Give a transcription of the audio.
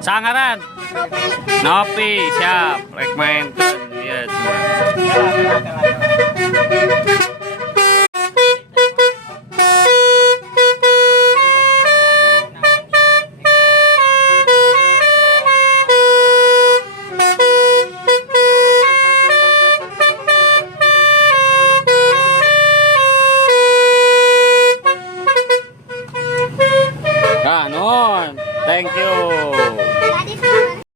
Sangaran. Nopi, siap. Recommended. Yes. Ganon. Thank you.